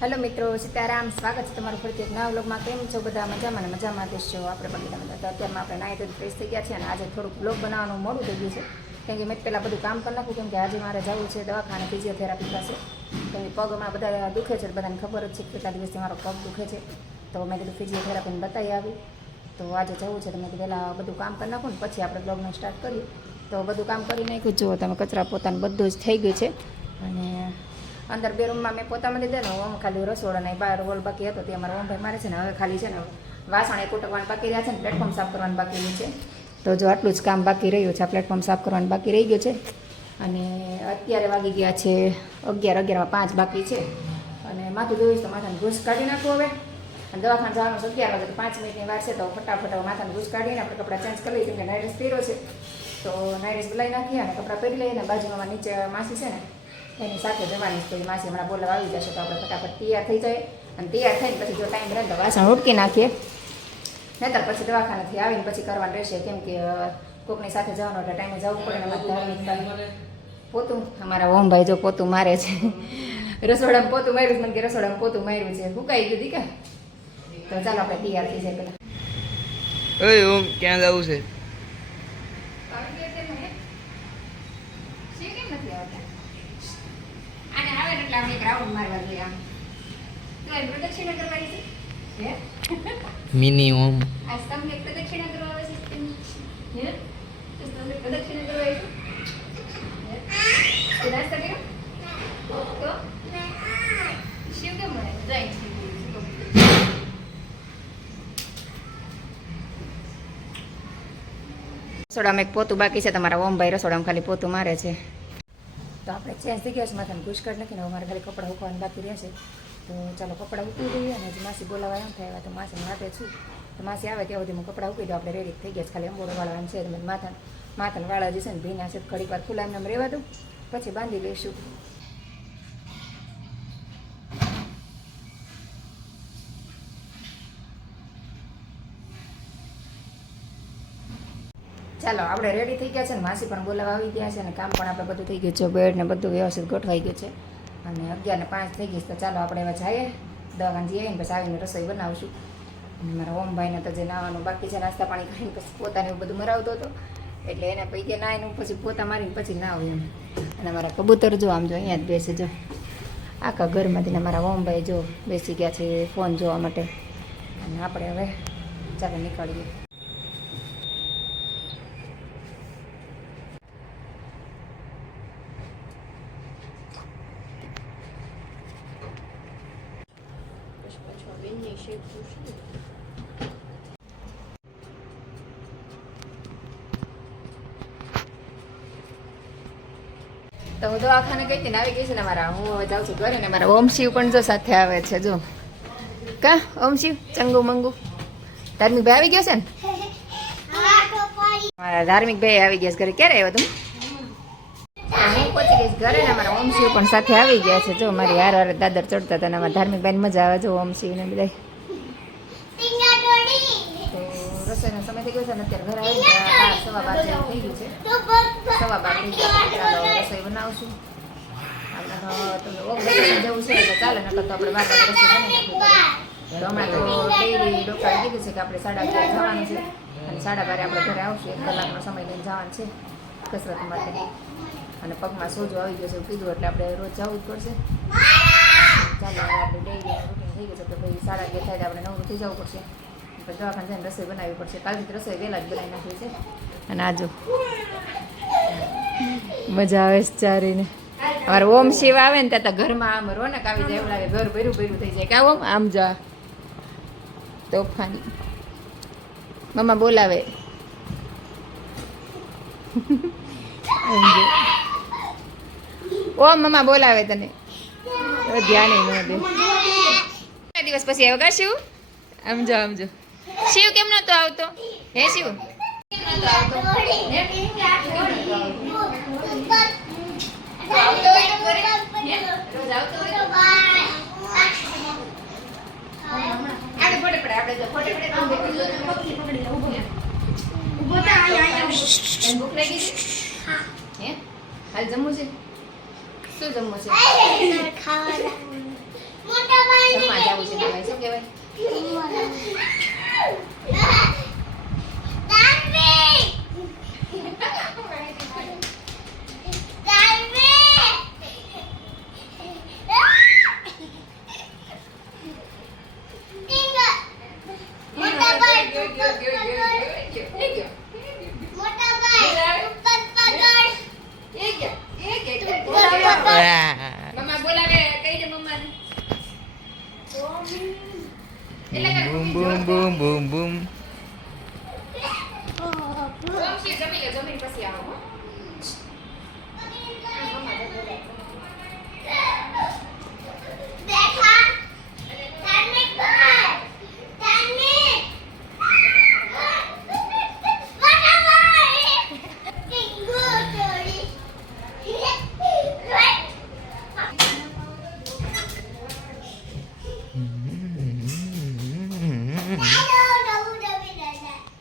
Hello મિત્રો, સીતારામ. સ્વાગત છે તમારું ફરીથી એક નવા વ્લોગમાં. કેમ છો બધા? મજામાં ને મજામાં? છો? આપણે પણ બધા મજા અત્યારમાં આપણે નાહી ધોઈ ફ્રેશ થઈ ગયા છે અને આજે થોડુંક બ્લોગ બનાવવાનું મોડું થઈ ગયું છે. કેમ કે મેં પહેલાં બધું કામ કરી નાખ્યું, કેમ કે આજે મારે જવું છે દવાખાને ફિઝિયોથેરાપી પાસે. કેમ કે પગ હમણાં બધા દુખે છે બધાને ખબર જ છે કેટલા દિવસથી મારો પગ દુખે છે. તો મેં કીધું ફિઝિયોથેરાપીને બતાવી આવી. તો આજે જવું છે તો મેં પહેલાં બધું કામ કરી નાખું ને પછી આપણે બ્લોગનું સ્ટાર્ટ કરીએ. તો બધું કામ કરી નાખ્યું. જુઓ તમે, કચરા પોતાનું બધું જ થઈ ગયું છે. અને અંદર બે રૂમમાં મેં પોતામાં લીધા ને ઓમ ખાલી રસોડા નહીં બહાર હોલ બાકી હતો. તે અમારા ઓમ ભાઈ મારે છે ને હવે ખાલી છે ને વાસણ એક ઉટકવાનું બાકી રહ્યા છે ને પ્લેટફોર્મ સાફ કરવાનું બાકી છે. તો જો આટલું જ કામ બાકી રહ્યું છે, આ પ્લેટફોર્મ સાફ કરવાનું બાકી રહી ગયું છે. અને અત્યારે વાગી ગયા છે અગિયાર અગિયારમાં પાંચ બાકી છે. અને માથું ધોઈશ તો માથાને ઘૂસ કાઢી નાખું હવે. અને દવાખાને જવાનું છે અગિયાર વાગે તો પાંચ મિનિટની વાર છે તો ફટાફટ માથાને ઘૂસ કાઢીને આપણે કપડાં ચેન્જ કરી લઈએ કેમ કે નાઇટ પહેર્યો છે. તો નાઇટ બોલાવી નાખીએ અને કપડાં પહેરી લઈએ અને બાજુમાં નીચે માસી છે ને એની સાથે જવાની છે માસી હમણાં બોલાવા આવી જશે તો આપણે ફટાફટ તૈયાર થઈ જાય અને તૈયાર થઈને પછી જો ટાઈમ રહે તો વાસણ ઉટકી નાખીએ નહીતર પછી દવાખાનેથી આવીને પછી કરવાનું રહેશે કેમ કે કોકની સાથે જવાનો એટલે ટાઈમે જવું પડે ને પોતું અમારા ઓમભાઈ જો પોતું મારે છે રસોડામાં પોતું માર્યું છે મને કે રસોડામાં પોતું માર્યું છે હુકાઈ ગયું દીકા તો ચાલો આપણે તૈયાર થઈ જાય પેલા ઓમ ક્યાં જવું છે આવે ને એટલે આપણે રાઉન્ડ મારવા જોઈએ આમ. તો એ પ્રદક્ષિણા કરવાની છે? હે? મિની ઓમ તમને પ્રદક્ષિણા કરવા આવે છે? હે? તો પ્રદક્ષિણા કરવા આવે છે. હે? તો તો? શિવ કેમ મળે? જાય શિવ રસોડામાં એક પોતું બાકી છે તમારા ઓમભાઈ રસોડામાં ખાલી પોતું મારે છે. તો આપણે ચેન્જ થઈ ગયા છે, માથાને ઘૂસકટ નાખીને હવે મારે ખાલી કપડાં ઉકવાનું બાકી રહેશે તો ચાલો કપડાં ઉકી દઈએ અને હજી માસી બોલાવા એમ થાય તો માસી માથે છું. તો માસી આવે ત્યાં સુધી હું કપડાં ઉકી દઉં આપણે રેડી થઈ ગયા છે. ખાલી અંબોડો વાળવાનું છે મને માથા માથાને વાળા જશે ને ભીના છે ઘડીક વાર ખુલ્લા એમને રહેવા દઉં. પછી બાંધી લઈશું. ચાલો, આપણે રેડી થઈ ગયા છે ને, માસી પણ બોલાવા આવી ગયા છે અને કામ પણ આપણે બધું થઈ ગયું છે બેડ ને બધું વ્યવસ્થિત ગોઠવાઈ ગયું છે. અને અગિયાર ને પાંચ થઈ ગઈ છે, તો ચાલો આપણે હવે જઈએ. દવાખાને જઈએ ને પછી આવીને રસોઈ બનાવશું. અને મારા ઓમભાઈને તો જે નાવાનું બાકી છે, નાસ્તા પાણી કરીને પછી પોતાને એવું બધું મરાવતો હતો. એટલે એને પછી ના નાઈને પછી પોતા મારીને પછી ના આવે એમ. અને મારા કબૂતર જો આમ જો અહીંયા જ બેસે જો. આખા ઘરમાંથી ને મારા ઓમભાઈ જો બેસી ગયા છે ફોન જોવા માટે. અને આપણે હવે ચાલો નીકળીએ. તો હું દવાખાને ગઈ હતી ને આવી ગઈ છે ને મારા હું હવે જાઉં છું ઘરે ને મારા ઓમ શિવ પણ જો સાથે આવે છે, જો. કા? ઓમ શિવ ચંગુ મંગુ? ધાર્મિક ભાઈ આવી ગયો છે ને? મારા ધાર્મિક ભાઈ આવી ગયા છે ઘરે. ક્યારે આવ્યો તમે? હું પહોંચી ગઈ ઘરે ને મારા ઓમ શિવ પણ સાથે આવી ગયા છે, જો. મારી હાર હાર દાદર ચડતા હતા ને ધાર્મિક ભાઈને મજા આવે જો ઓમ શિવ ને બધા તો રસોઈનો સમય થઈ ગયો છે ને અત્યારે ઘરે આવી સવા બાર જેવું થઈ ગયું છે. સવા બાર થઈ ગયું. રસોઈ બનાવશું. આપણે તો તો ઓફ જવું છે, એટલે ચાલે તો આપણે બાર રસોઈ તો હમણાં તો ડેરી ડૉક્ટરે કીધું છે કે આપણે સાડા અગિયાર જવાનું છે, અને સાડા બારે આપણે ઘરે આવશું, એક કલાકનો સમય લઈને જવાનું છે, કસરત માટે. અને પગમાં સોજો આવી ગયો છે, એવું કીધું, એટલે આપણે રોજ જવું જ પડશે. ચાલો આપણે ડેલી રૂટીન થઈ ગયું છે, તો ભાઈ સાડા અગિયાર થાય આપણે નવરું થઈ જવું પડશે. દવાખાને જઈને રસોઈ બનાવવી પડશે. કાલથી રસોઈ વહેલા જ બનાવી નાખી છે. અને આજો મજા આવે છે ચારીને અમારે ઓમ શિવ આવે ને ત્યાં ઘરમાં આમ રોનક આવી જાય, એવું લાગે, ઘર ભર્યું ભર્યું થઈ જાય. કાં ઓમ આમ જા તોફાની. મમ્મા બોલાવે. ઓમ મમ્મા બોલાવે તને. ધ્યાન દે. દિવસ પછી આવ્યો કા સમજો આમ જો આમ જો. શિવ કેમ નતો આવતો? હે શિવ? કેમ જમવું છે. હે? જમવું છે તો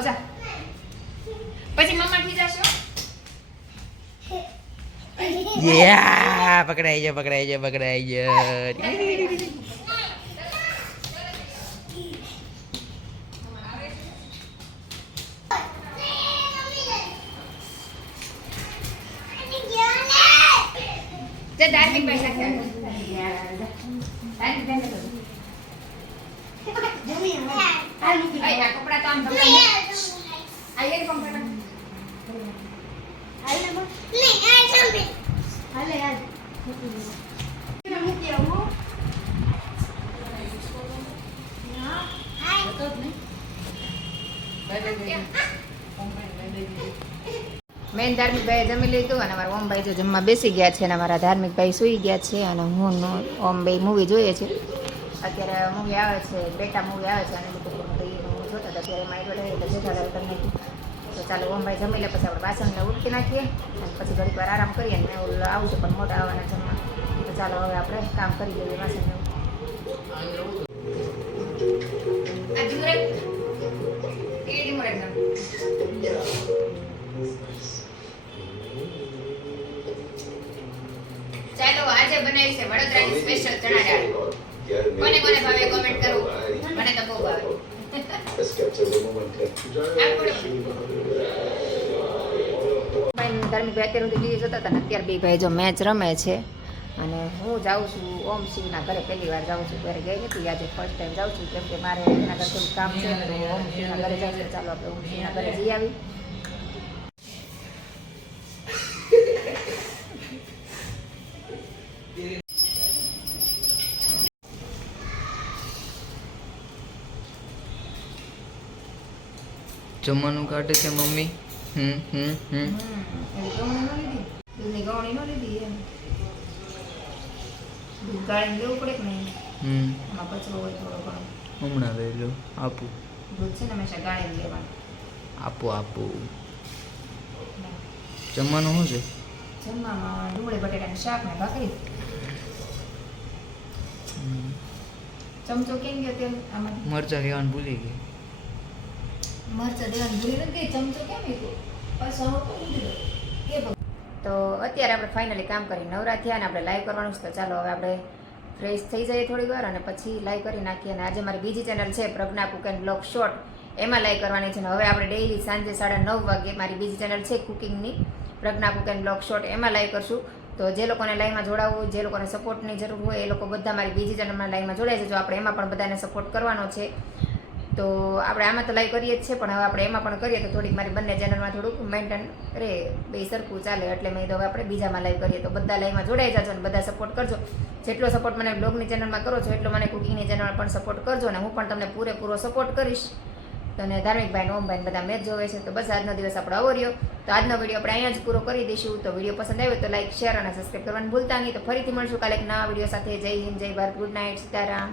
ફટાફટ પાછો આવજા પછી મમ્મા ઠી જશો યા પકડાઈ ગયા પકડાઈ ગયા પકડાઈ ગયા તે ધાર્મિક ભાઈ સાથે આવે. ધાર્મિક મેન ધાર્મિક ભાઈ જમી લીધું અને અમારા ઓમભાઈ જો જમવા બેસી ગયા છે અને અમારા ધાર્મિક ભાઈ સૂઈ ગયા છે અને હું ઓમ ભાઈ મૂવી જોઈએ છે. અત્યારે મૂવી આવે છે, બેટા મૂવી આવે છે અને હું જોતા હતા ત્યારે મારી જોડે એટલે જતા તમને તો ચાલો ઓમભાઈ જમી લે, પછી આપણે વાસણને ઉડકી નાખીએ અને પછી ઘડીક વાર આરામ કરીએ અને મેં છું પણ મોટા આવવાના જમવા. તો ચાલો, હવે આપણે કામ કરી લઈએ વાસણને ચાલો, આજે બનાવી છે વડોદરાની સ્પેશિયલ ચણા દાળ કોને કોને ભાવે કોમેન્ટ કરો. મને તો બહુ ભાવે. ધાર્મિક ભાઈ અત્યાર સુધી બીજી જતા હતા ને અત્યારે બે ભાઈ જો મેચ રમે છે. અને હું જાઉં છું ઓમ સિંહના ઘરે. પહેલી વાર જાઉં છું ઘરે. ગઈ નથી, આજે ફર્સ્ટ ટાઈમ જાઉં છું કેમ કે મારે એના ઘરે થોડું કામ છે ઓમ સિંહના ઘરે જાઉં ચાલો આપણે ઓમ સિંહના ઘરે જઈ આવી. જમવાનું કાઢે છે મમ્મી? હમ હમ હમ. હમણાં લઈ લો આપું. આપું આપું. જમવાનું શું છે? જમવામાં ડુંગળી બટેટાનું શાક ને ભાખરી હમ. ચમચો કેમ ગયો તેલ? આમાં? મરચાં લેવાનું ભૂલી ગઈ. મરચાં દેવાનું ભૂલી નથી ચમચો કેમ ગયો પાછો તો લીધો અત્યારે આપણે ફાઇનલી કામ કરી નવરા થયા અને આપણે લાઈવ કરવાનું છે, તો ચાલો હવે આપણે ફ્રેશ થઈ જઈએ થોડી વાર અને પછી લાઈવ કરી નાખીએ. અને આજે મારી બીજી ચેનલ છે, Pragya cook and blog short એમાં લાઈવ કરવાની છે અને હવે આપણે ડેઈલી સાંજે સાડા નવ વાગે મારી બીજી ચેનલ છે કુકિંગની Pragya cook and blog short એમાં લાઈવ કરશું. તો જે લોકોને લાઈવમાં જોડાવવું જે લોકોને સપોર્ટની જરૂર હોય, એ લોકો બધા મારી બીજી ચેનલમાં લાઈવમાં જોડાય છે જો આપણે એમાં પણ બધાને સપોર્ટ કરવાનો છે. તો આપણે આમાં તો લાઈવ કરીએ જ છે પણ હવે આપણે એમાં પણ કરીએ તો થોડીક મારી બંને ચેનલમાં થોડુંક મેન્ટેન રહે બે સરખું ચાલે. એટલે મેં કીધું, હવે આપણે બીજામાં લાઈવ કરીએ. તો બધા લાઈવમાં જોડાઈ જાજો અને બધા સપોર્ટ કરજો. જેટલો સપોર્ટ મને બ્લોગની ચેનલમાં કરો છો, એટલો મને કુકિંગની ચેનલમાં પણ સપોર્ટ કરજો અને હું પણ તમને પૂરેપૂરો સપોર્ટ કરીશ. તો અને ધાર્મિકભાઈ ઓમભાઈ બધા મેચ જોવે છે, તો બસ આજનો દિવસ આપણો આવો રહ્યો તો આજનો વીડિયો આપણે અહીંયા જ પૂરો કરી દઈશું. તો વીડિયો પસંદ આવ્યો તો લાઈક શેર અને સબસ્ક્રાઈબ કરવાનું ભૂલતા નહીં. તો ફરીથી મળશું કાલે એક નવા વીડિયો સાથે. જય હિન્દ, જય ભારત ગુડ નાઇટ સીતારામ.